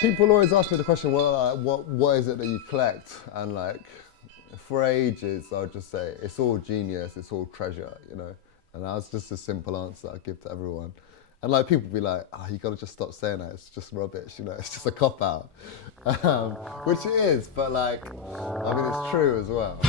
People always ask me the question, well, what is it that you collect? And like, for ages, I'll just say, it's all genius, it's all treasure, you know? And that's just a simple answer I give to everyone. And like, people be like, you gotta just stop saying that, it's just rubbish, you know, it's just a cop-out. Which it is, but like, I mean, it's true as well.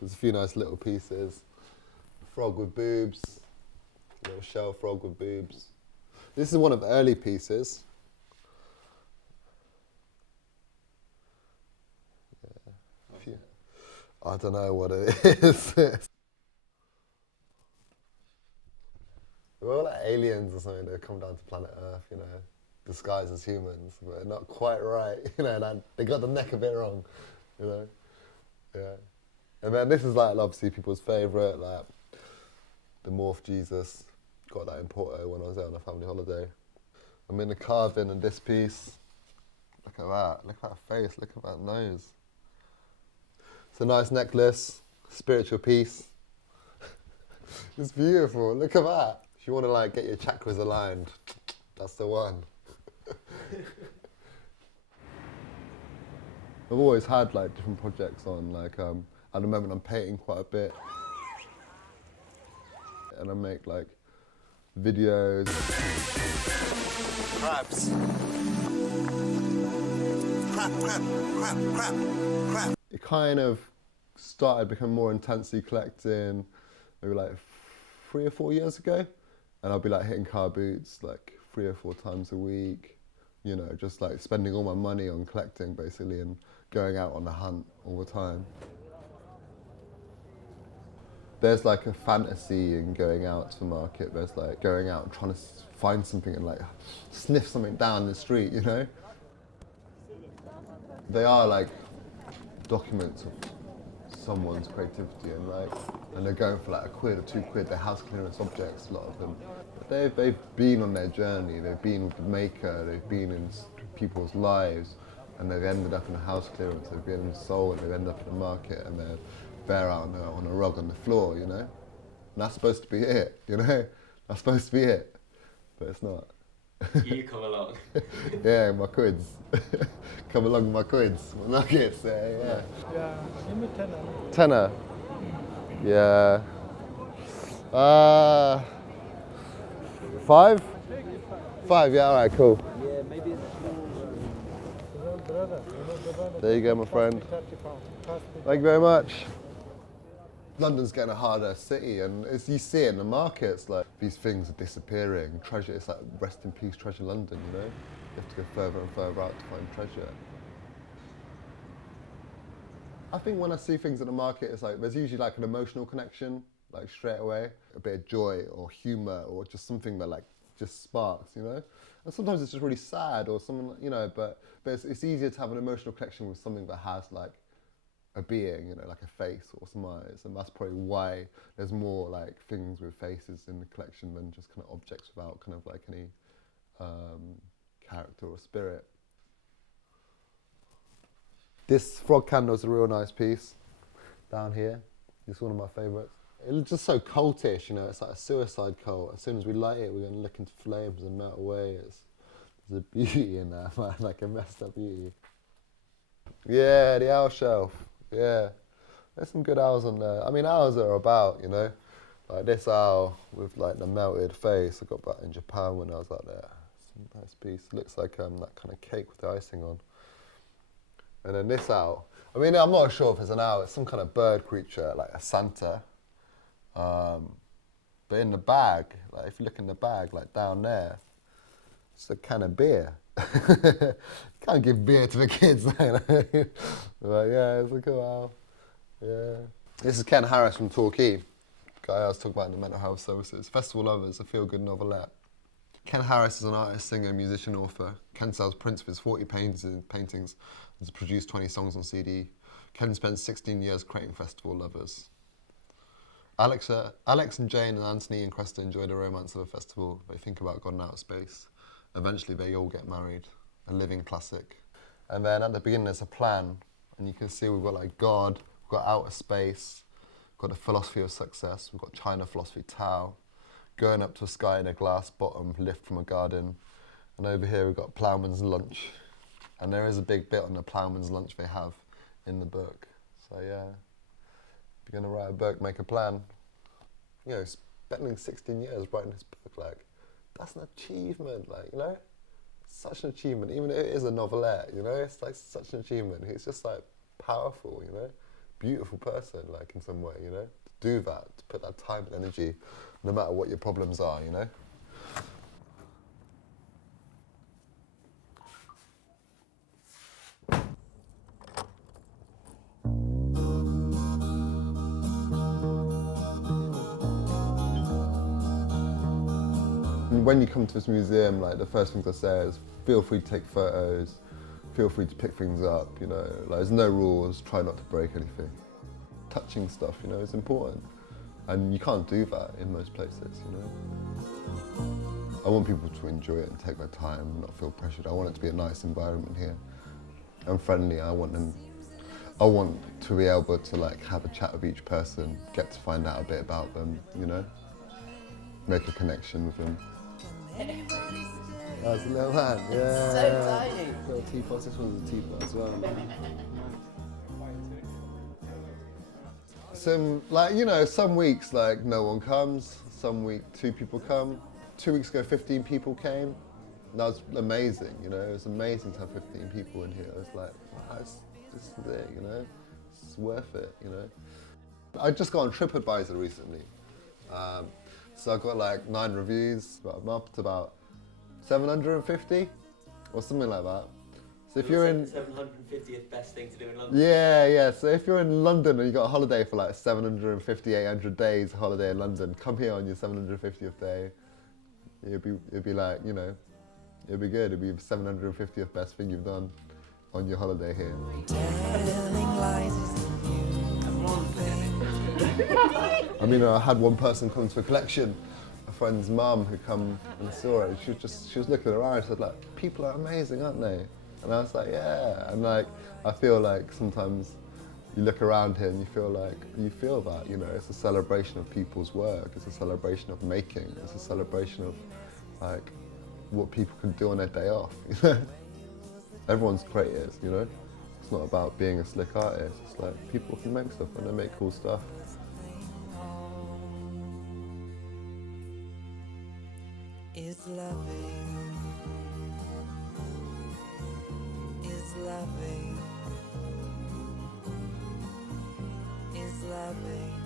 There's a few nice little pieces. Frog with boobs, little shell frog with boobs. This is one of the early pieces. Yeah. I don't know what it is. We're all like aliens or something that come down to planet Earth, you know, disguised as humans, but not quite right, you know, like, they got the neck a bit wrong, you know, yeah. And then this is like obviously people's favourite, like the Morph Jesus. Got that in Porto when I was there on a family holiday. I'm in the carving and this piece. Look at that, look at that face, look at that nose. It's a nice necklace, spiritual piece. It's beautiful, look at that. If you want to like get your chakras aligned, that's the one. I've always had like different projects on, like at the moment I'm painting quite a bit. And I make like videos. Crabs. Crap. It kind of started becoming more intensely collecting maybe like 3 or 4 years ago. And I'll be like hitting car boots like 3 or 4 times a week. You know, just like spending all my money on collecting basically and going out on the hunt all the time. There's like a fantasy in going out to the market. There's like going out and trying to find something and like sniff something down the street, you know? They are like documents of someone's creativity and they're going for like £1 or £2. They're house clearance objects, a lot of them. But they've been on their journey. They've been with the maker. They've been in people's lives and they've ended up in a house clearance. They've been sold. They've ended up in the market and they're there out on a rug on the floor, you know? And that's supposed to be it, you know? That's supposed to be it, but it's not. You come along. Yeah, my quids. Come along with my quids, my nuggets, yeah. Yeah, give me tenner. Tenner? Yeah. 5? 5, yeah, all right, cool. Yeah, maybe brother. There you go, my friend. 30 pounds. Thank you very much. London's getting a harder city, and as you see it in the markets, like these things are disappearing. Treasure, it's like rest in peace, Treasure London. You know, you have to go further and further out to find treasure. I think when I see things in the market, it's like there's usually like an emotional connection, like straight away, a bit of joy or humour or just something that like just sparks, you know. And sometimes it's just really sad or something, you know. But it's easier to have an emotional connection with something that has like a being, you know, like a face or some eyes, and that's probably why there's more like things with faces in the collection than just kind of objects without kind of like any character or spirit. This frog candle is a real nice piece down here. It's one of my favourites. It's just so cultish, you know, it's like a suicide cult. As soon as we light it, we're going to look into flames and melt away. There's a beauty in that, man, like a messed up beauty. Yeah, the owl shelf. Yeah, there's some good owls on there. I mean, owls are about, you know, like this owl with like the melted face. I got that in Japan when I was out there. It's a nice piece. It looks like that kind of cake with the icing on. And then this owl. I mean, I'm not sure if it's an owl. It's some kind of bird creature, like a Santa. But in the bag, like if you look in the bag, like down there, it's a can of beer. Can't give beer to the kids, but yeah, it's a cool owl. Yeah. This is Ken Harris from Torquay, guy I was talking about in the mental health services. Festival Lovers, a feel-good novelette. Ken Harris is an artist, singer, musician, author. Ken sells prints of his 40 paintings and has produced 20 songs on CD. Ken spent 16 years creating Festival Lovers. Alex and Jane and Anthony and Cresta enjoy the romance of a festival. They think about God in outer space. Eventually they all get married, a living classic. And then at the beginning there's a plan, and you can see we've got like God, We've got outer space, got the philosophy of success, we've got China philosophy Tao, going up to a sky in a glass bottom, lift from a garden, and over here we've got ploughman's lunch. And there is a big bit on the ploughman's lunch they have in the book. So yeah, if you're gonna write a book, make a plan. You know, spending 16 years writing this book, like, that's an achievement, like, you know? Such an achievement, even if it is a novelette, you know? It's like such an achievement. It's just like powerful, you know? Beautiful person, like, in some way, you know? To do that, to put that time and energy, no matter what your problems are, you know? When you come to this museum, like, the first things I say is feel free to take photos, feel free to pick things up, you know, like, there's no rules, try not to break anything. Touching stuff, you know, is important. And you can't do that in most places, you know. I want people to enjoy it and take their time and not feel pressured. I want it to be a nice environment here. I'm friendly, I want to be able to, like, have a chat with each person, get to find out a bit about them, you know, make a connection with them. That's a little man, yeah. So tiny. Little teapots, this one's a teapot as well. Some, like, you know, some weeks, like, no one comes, some week 2 people come. 2 weeks ago, 15 people came. That was amazing, you know, it was amazing to have 15 people in here. It was like, wow, this is it, you know, it's worth it, you know. I just got on TripAdvisor recently. So I got like 9 reviews, but I'm up to about 750 or something like that. So if you're in 750th best thing to do in London. yeah. So if you're in London and you got a holiday for like 750, 800 days holiday in London, come here on your 750th day. It'd be like, you know, it'd be good. It'd be the 750th best thing you've done on your holiday here. I mean, I had one person come to a collection, a friend's mum who come and saw it. She was looking around and said, like, people are amazing, aren't they? And I was like, yeah. And like, I feel like sometimes you look around here and you feel that, you know, it's a celebration of people's work. It's a celebration of making. It's a celebration of, like, what people can do on their day off, you know? Everyone's creative, you know? It's not about being a slick artist. It's like, people can make stuff and they make cool stuff. Is loving, is loving, is loving.